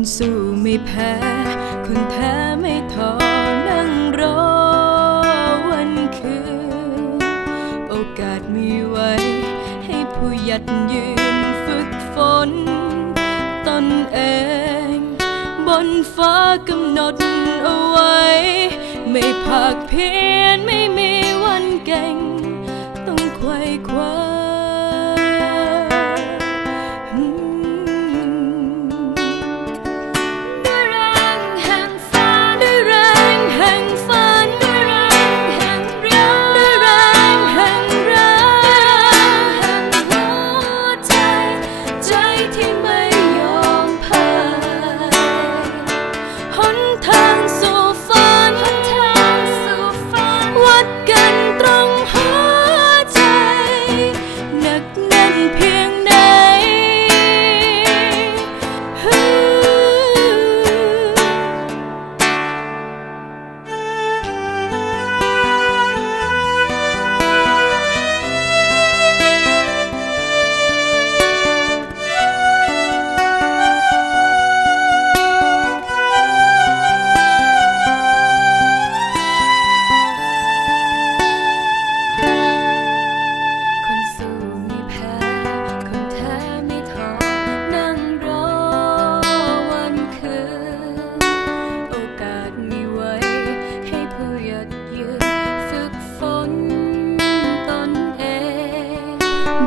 คนสู้ไม่แพ้ คนแท้ไม่ท้อนั่งรอวันคืน โอกาสมีไว้ ให้ผู้หยัดยืนฝึกฝน ตนเอง บนฟ้ากำหนดเอาไว้ ไม่ภาคเพียนไม่มีวันเก่ง ต้องควยคว้า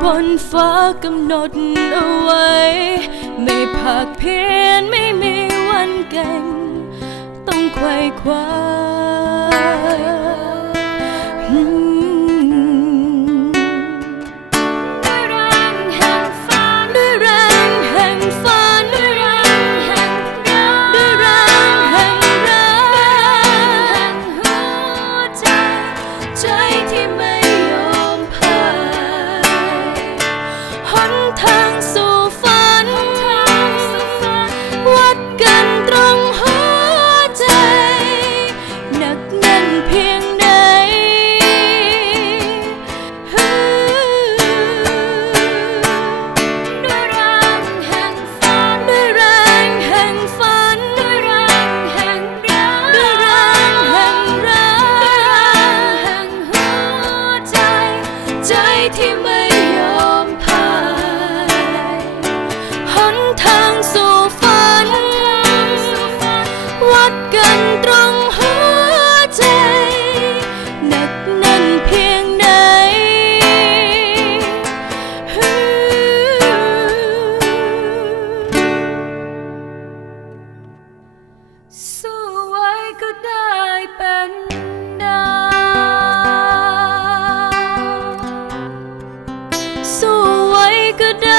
บนฟ้ากำหนดเอาไว้ ไม่พักเพี้ยนไม่มีวันเก่ง ต้องไขว่คว้า good day.